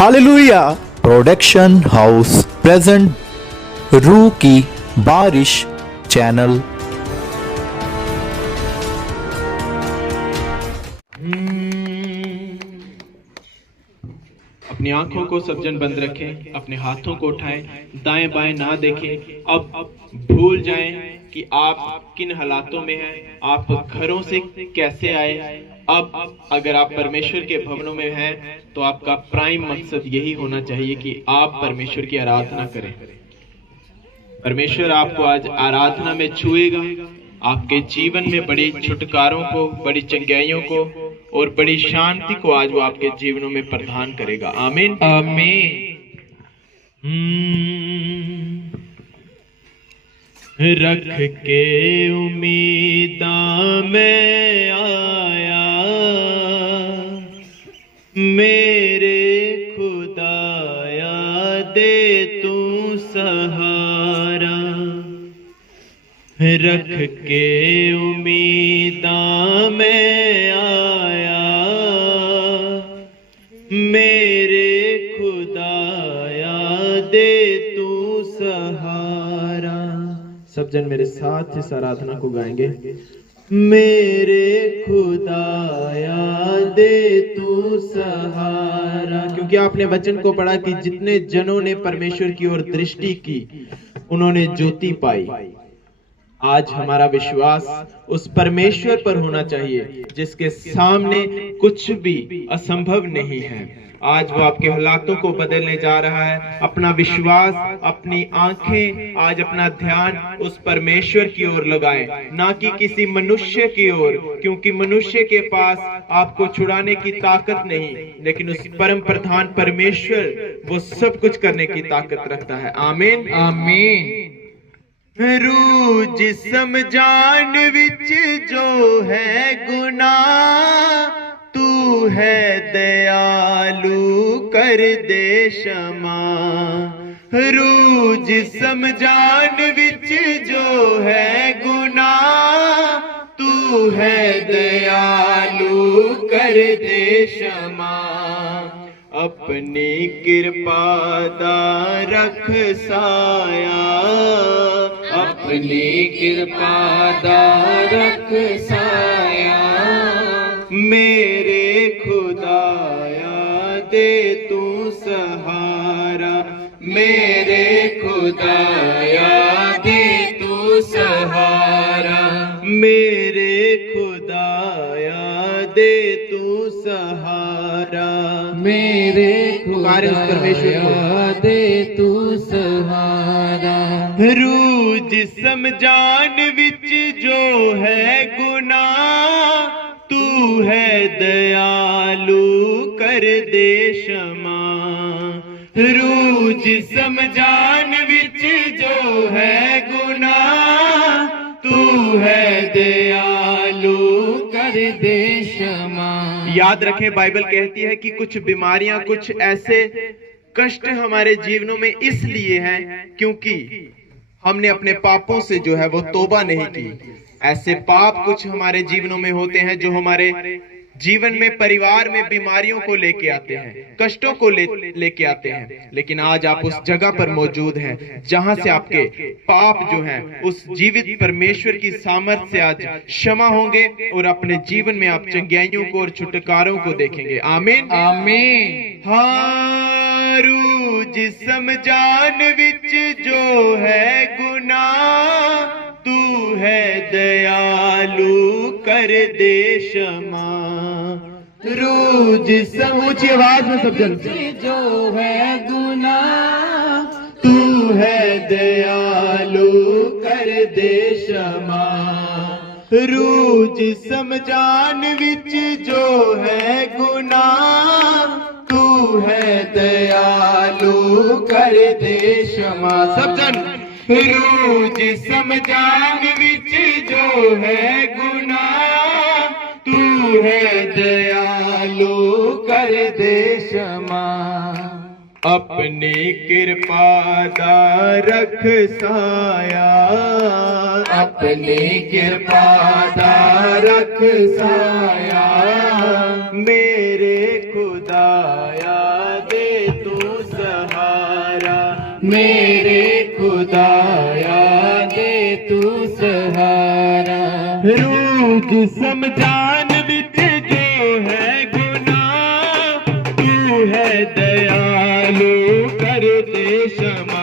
Hallelujah production house present रूह की बारिश चैनल। अपनी आंखों को सब जन बंद रखें, अपने हाथों को उठाएं, दाएं बाएं ना देखें। अब भूल जाएं कि आप किन हालातों में हैं, आप घरों से कैसे आए। अब अगर आप परमेश्वर के भवनों में हैं तो आपका प्राइम मकसद यही होना चाहिए कि आप परमेश्वर की आराधना करें। परमेश्वर आपको आज आराधना में छुएगा, आपके जीवन में बड़ी छुटकारों को, बड़ी चंगाइयों को और बड़ी शांति को आज वो आपके जीवनों में प्रदान करेगा। आमीन आमीन। रख के उम्मीदा मैं आया, मेरे खुदाया दे तू सहारा। रख के उम्मीदा मैं आया, मेरे खुदाया दे तू सहारा। सब जन मेरे साथ इस आराधना को गाएंगे। मेरे खुदाया दे तू सहारा। क्योंकि आपने वचन को पढ़ा कि जितने जनों ने परमेश्वर की ओर दृष्टि की उन्होंने ज्योति पाई। आज हमारा विश्वास उस परमेश्वर पर होना चाहिए जिसके सामने कुछ भी असंभव नहीं है। आज वो आपके हालातों को बदलने जा रहा है। अपना विश्वास, अपनी आंखें, आज अपना ध्यान उस परमेश्वर की ओर लगाएं, ना कि किसी मनुष्य की ओर, क्योंकि मनुष्य के पास आपको छुड़ाने की ताकत नहीं, लेकिन उस परम प्रधान परमेश्वर वो सब कुछ करने की ताकत रखता है। आमीन आमीन। रूह जिस्म जान विच जो है गुनाह, तू है दयालु कर दे क्षमा। रूह जिस्म जान विच जो है गुनाह, तू है दयालु कर दे क्षमा। अपनी कृपा दा रख साया, अपनी कृपा दा रख साया। मेरे खुदाया दे तू सहारा, मेरे खुदाया दे तू सहारा। मेरे खुदाया दे तू सहारा। मेरे खुदाया दे तू सहारा। रूह जिस्म जान विच जो है गुनाह, तू है दयालु कर दे क्षमा। रूह जिस्म जान विच जो है गुनाह, तू है दयालु कर दे क्षमा। याद रखें, बाइबल कहती है कि कुछ बीमारियां, कुछ ऐसे कष्ट हमारे जीवनों में इसलिए हैं क्योंकि हमने अपने पापों से जो है वो तौबा नहीं की। ऐसे पाप कुछ हमारे जीवनों में होते हैं जो हमारे जीवन में, परिवार में बीमारियों को लेके आते हैं, कष्टों को लेके आते हैं। लेकिन आज आप उस जगह पर मौजूद हैं जहां से आपके पाप जो हैं उस जीवित परमेश्वर की सामर्थ से आज क्षमा होंगे और अपने जीवन में आप चंगाइयों को और छुटकारों को देखेंगे। आमीन आमीन। रूह जिस्म जान विच जो है गुनाह, तू है दयालु कर दे क्षमा। रूह जिस्म, ऊंची आवाज में सब जन, जो है गुनाह, तू है दयालु कर दे क्षमा। रूह जिस्म जान विच जो है गुनाह, तू है दयालु कर दे क्षमा। सब जन, रूह जिस्म जान विच जो है गुनाह, तू है दयालु कर दे क्षमा। अपनी कृपा दा रख साया, अपनी कृपा दा रख साया। मेरे खुदाया दे समझान विच जो है गुनाह, तू है दयालु कर दे क्षमा।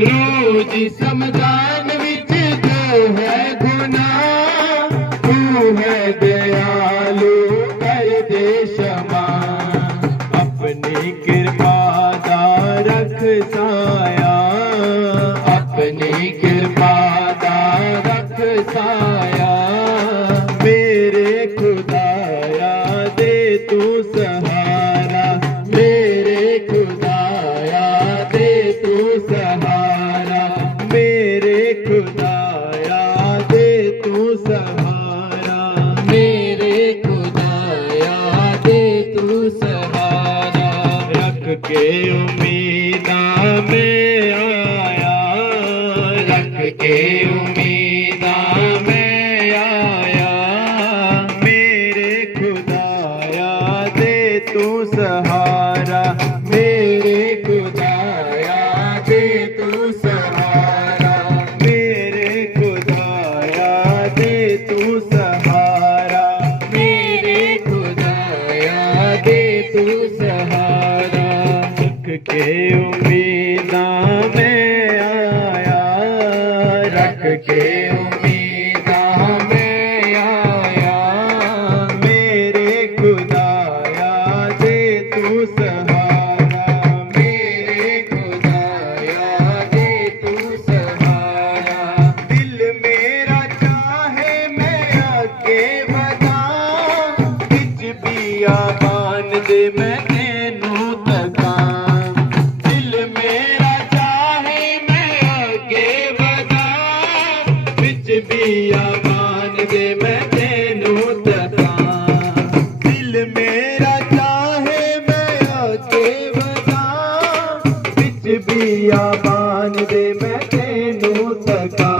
रूह दी समझान विच जो है गुनाह, तू है दयालु कर दे क्षमा। अपनी कृपा दा रख साया, अपनी कृपा दा रख साया। मेरे खुदाया दे तू सहारा, मेरे खुदाया दे तू सहारा, मेरे खुदाया दे तू सहारा, मेरे खुदाया दे तू सहारा। रख के उम्मीदा में आया, रख के उम्मीदा में आया। मेरे खुदाया दे तू सहारा, मेरे खुदाया दे तू सहारा, मेरे खुदाया दे तू सहारा, मेरे खुदाया दे तू सहारा। रख के उम्मीदा में आया, रख के उम्मीदा में आया। मेरे खुदाया दे तू सहारा, मेरे खुदाया दे तू सहारा। दिल मेरा चाहे मैं आगे बढ़ां, बिच बियाबान दे मैं तेनू तकां। दिल मेरा चाहे मैं आगे बढ़ां, बिच बियाबान दे मैं तेनू तकां। दिल मेरा चाहे मैं आगे बढ़ां, बिच बियाबान दे मैं तेनू तकां।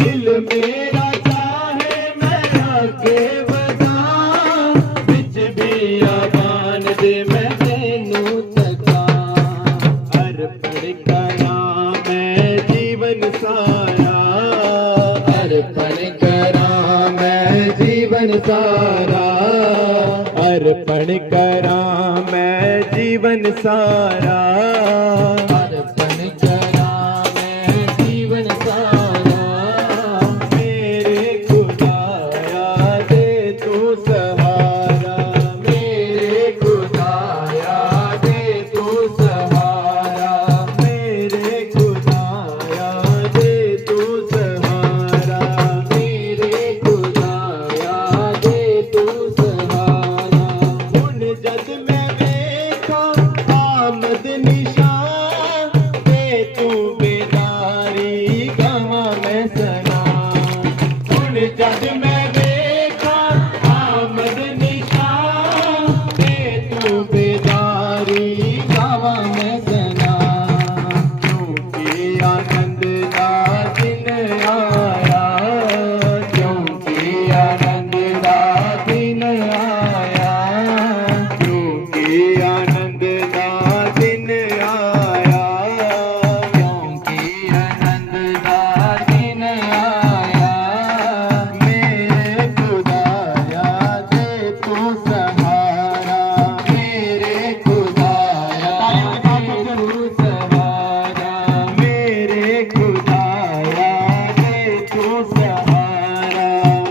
दिल मेरा चाहे मैं आगे बढ़ां, बिच बियाबान दे मैं तेनू तकां। अर्पण करां मैं जीवन सारा, अर्पण करां मैं जीवन सारा, अर्पण करां मैं जीवन सारा, अर्पण करां मैं जीवन सारा। मेरे खुदाया दे तू सहारा, मेरे खुदाया दे तू सहारा, मेरे खुदाया दे तू सहारा, मेरे खुदाया दे तू सहारा। हुण जद मैं वेखां आमद निशान, दे तू बेदारी गावां मैं सना। हुण जद मैं वेखां आमद निशान, दे तू बेदारी गावां मैं सना। क्योंकि आनंद दा दिन आया, क्योंकि आनंद दा दिन आया, क्योंकि आनंद दा दिन आया, क्योंकि आनंद दा दिन आया। मेरे खुदाया दे तू सहारा, मेरे खुदाया दे तू सहारा, मेरे खुदाया दे तू सहारा,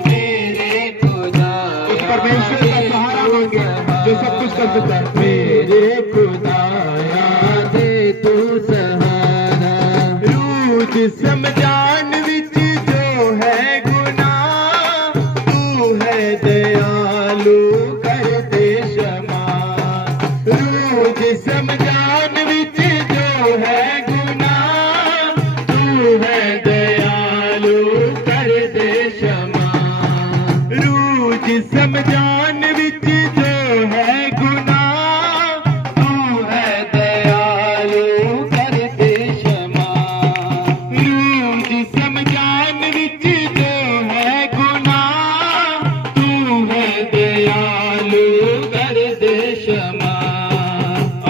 मेरे खुदाया। परमेश्वर का सहारा मांगे जो सब कुछ कर सकता है। मेरे खुदाया दे तू सहारा। रूह दी समझान विच जो है गुनाह, तू है दयालु कर दे क्षमा। रूह दी समझान विच जो है गुनाह, तू है दयालु कर दे क्षमा। रूह दी समझान विच जो है गुनाह, तू है दयालु कर दे क्षमा। रूह दी समझान विच जो है गुनाह, तू है दयालु कर दे क्षमा।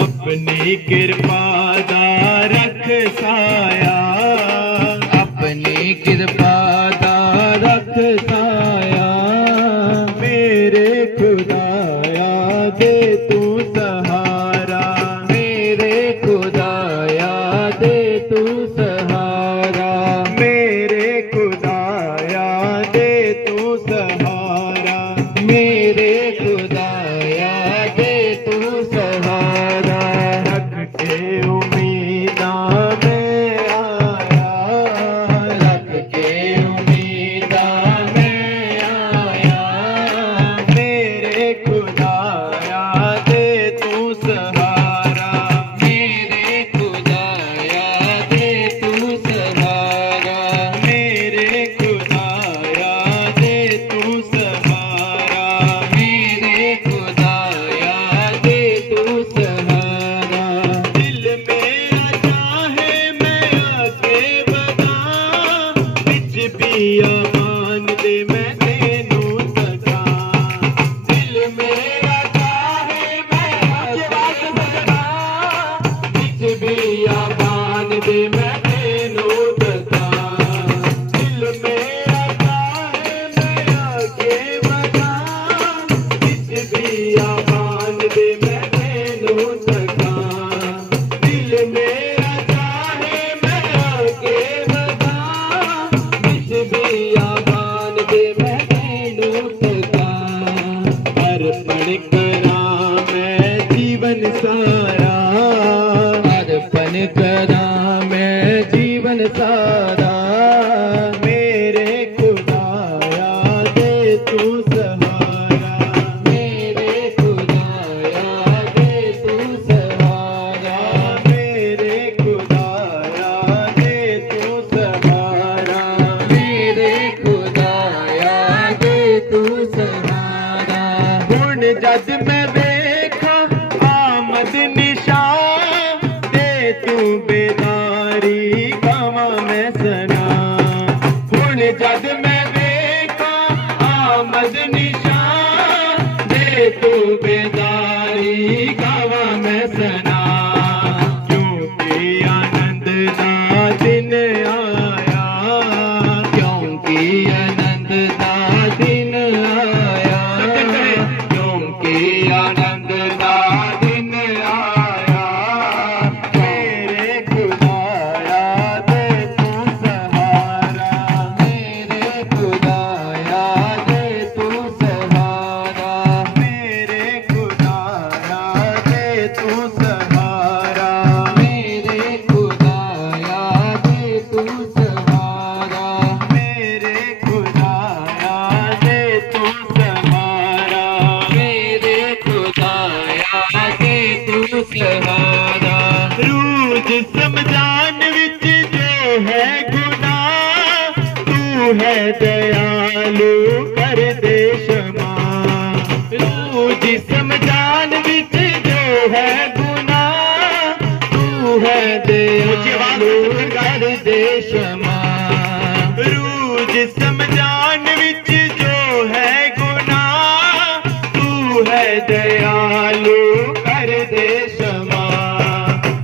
अपनी कृपा दा रख साया, अपनी कृपा दा रख साया। अर्पण करा मैं जीवन सारा, अर्पण करा मैं जीवन सारा, मेरे खुदाया दे तू सहारा, मेरे खुदाया दे तू सहारा, मेरे खुदाया दे तू सहारा, मेरे खुदाया दे तू सहारा। हुण जद मैं देखा आमद निशान, दे तू बेदारी गावां मैं सना। हुण जद मैं देखा आमद निशान, दे तू बेदारी गावां मैं सना। क्योंकि आनंद दा दिन आया, क्योंकि आनंद दा दिन आया, क्योंकि आनंद दा दिन आया, मेरे खुदाया दे तू सहारा, मेरे खुदाया दे तू सहारा, मेरे खुदाया दे तू सहारा, मेरे खुदाया दे तू सहारा, मेरे खुदाया दे तू सहारा, मेरे खुदाया दे तू सहारा। रूज समझान विच जो है गुनाह, तू है दयालु कर दे क्षमा। रूज समझान विच जो है गुनाह, तू है दयालु कर दे क्षमा। रूज समझान विच जो है गुनाह, तू है दयालु कर दे क्षमा।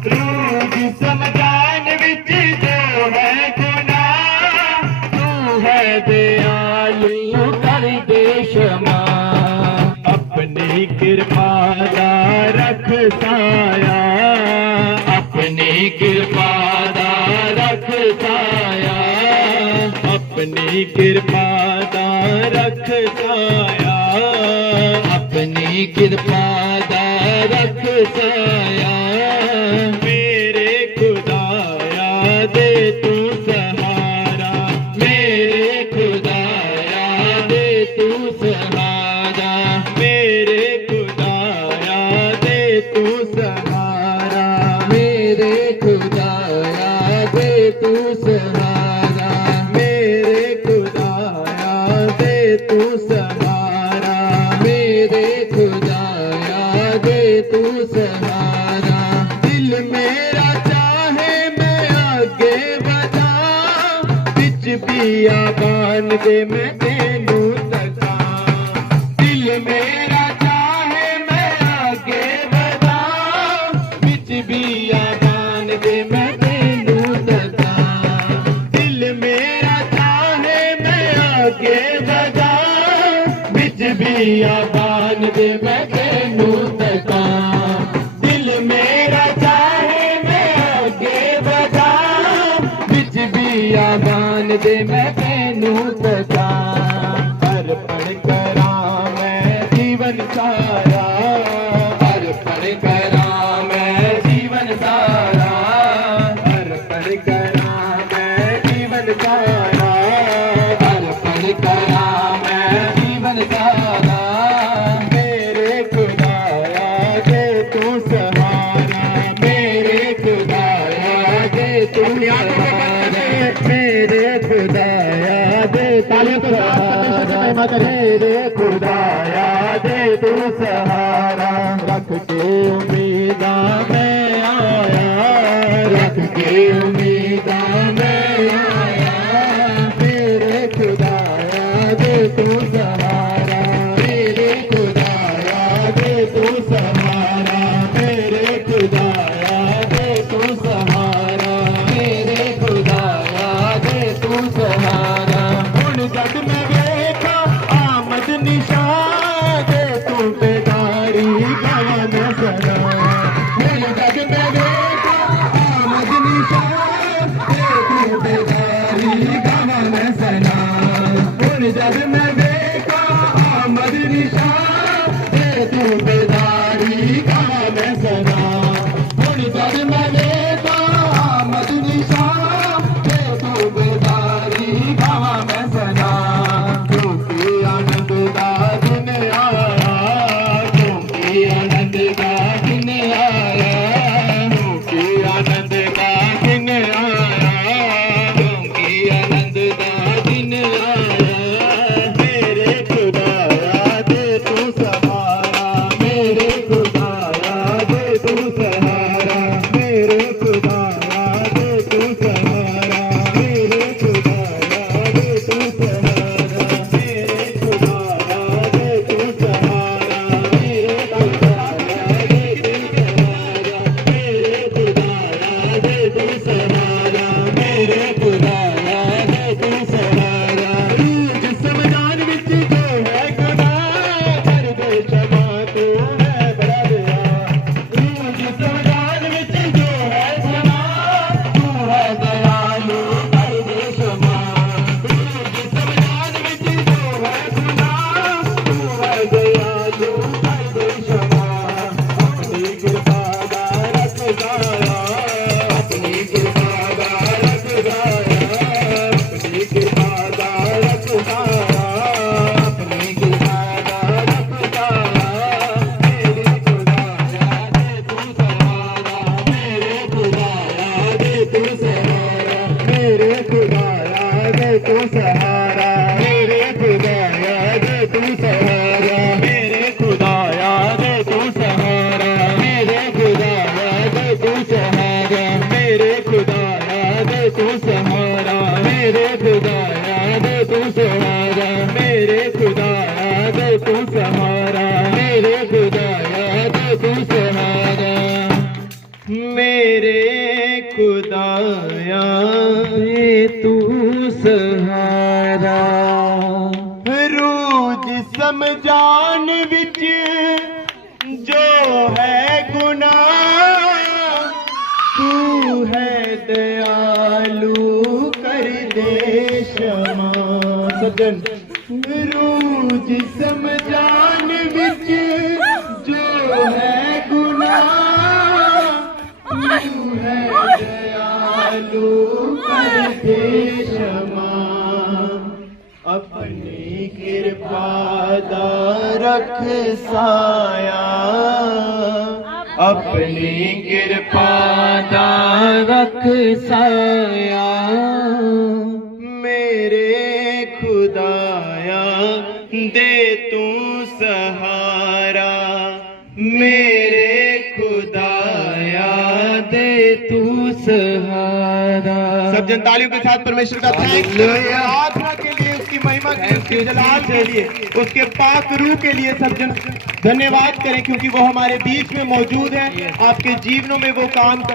रूज समझान विच जो है गुनाह, तू है दयालु कर दे क्षमा। अपनी कृपा दा रख साया, अपनी कृपा दा रख साया, अपनी कृपा दा रख साया, अपनी कृपा दा रख साया, मेरे खुदाया दे तू सहारा, मेरे खुदाया दे तू सहारा, मेरे खुदाया दे तू सहारा, मेरे खुदाया दे तू सहारा, मेरे खुदाया दे तू सहारा, मेरे खुदाया दे तू सहारा। दिल मेरा चाहे मैं आगे बढ़ा, बिच बियाबान दे मैं तेनू तका। दिल मेरा चाहे मैं आगे बढ़ा, बिच बियाबान दे मैं तेनू तका। दिल मेरा चाहे मैं आगे बढ़ा, बिच बियाबान दे मैं तेनू तका। दिल मेरा चाहे मैं आगे बढ़ा, बिच बियाबान दे मैं तेनू तका। अर्पण करा मैं जीवन सारा, अर्पण करा मैं जीवन सारा, अर्पण करा मैं जीवन सारा, अर्पण करा मैं जीवन सारा, मेरे खुदाया दे तू सहारा, मेरे खुदाया दे तू सहारा, मेरे खुदाया दे तालियों के साथ मेरे खुदाया दे तू सहारा। रख के उम्मीदा मैं आया, रख के उम्मीदा मैं आया, मेरे खुदाया दे तू सहारा, मेरे खुदाया दे तू सहारा, मेरे खुदाया दे तू सहारा, मेरे खुदाया दे तू सहारा। हुण जद मैं वेखा आमद निशान, दे तू बेदारी गावां मैं सना। क्षमा तू है बड़ा दयालु रूह जिस्म जान विच जो है गुनाह तू है दयालु कर दे क्षमा रूह जिस्म जान विच जो है गुनाह तू है दयालु कर दे क्षमा अपनी कृपा दा रख दाया अपनी कृपा दा रख दाया अपनी कृपा दा रख दाया अपनी कृपा दा रख दाया मेरे खुदाया दे तू सहारा मेरे खुदाया दे तू सहारा मेरे खुदाया दे तू सहारा मेरे खुदाया दे तू सहारा मेरे खुदाया दे तू सहारा मेरे खुदाया दे तू सहारा मेरे खुदाया दे तू सहारा मेरे खुदाया दे तू सहारा मेरे खुदाया दे तू सहारा मेरे खुदाया दे तू सहारा मेरे खुदाया दे तू सहारा रूह जिस्म जान विच जो है गुनाह तू है दयालु कर दे क्षमा सज्जन रूह जिस्म जान विच जो है गुनाह तू है दयालु कर दे क्षमा अपनी कृपा दा रख साया अपनी कृपा दा रख साया मेरे खुदाया दे तू सहारा मेरे खुदाया दे तू सहारा। सब जन तालियों के साथ परमेश्वर का आराधना के लिए उसकी महिमा के लिए उसके जलाल के लिए उसके पाक रूह के लिए सब जन धन्यवाद करें क्योंकि वो हमारे बीच में मौजूद है आपके जीवनों में वो काम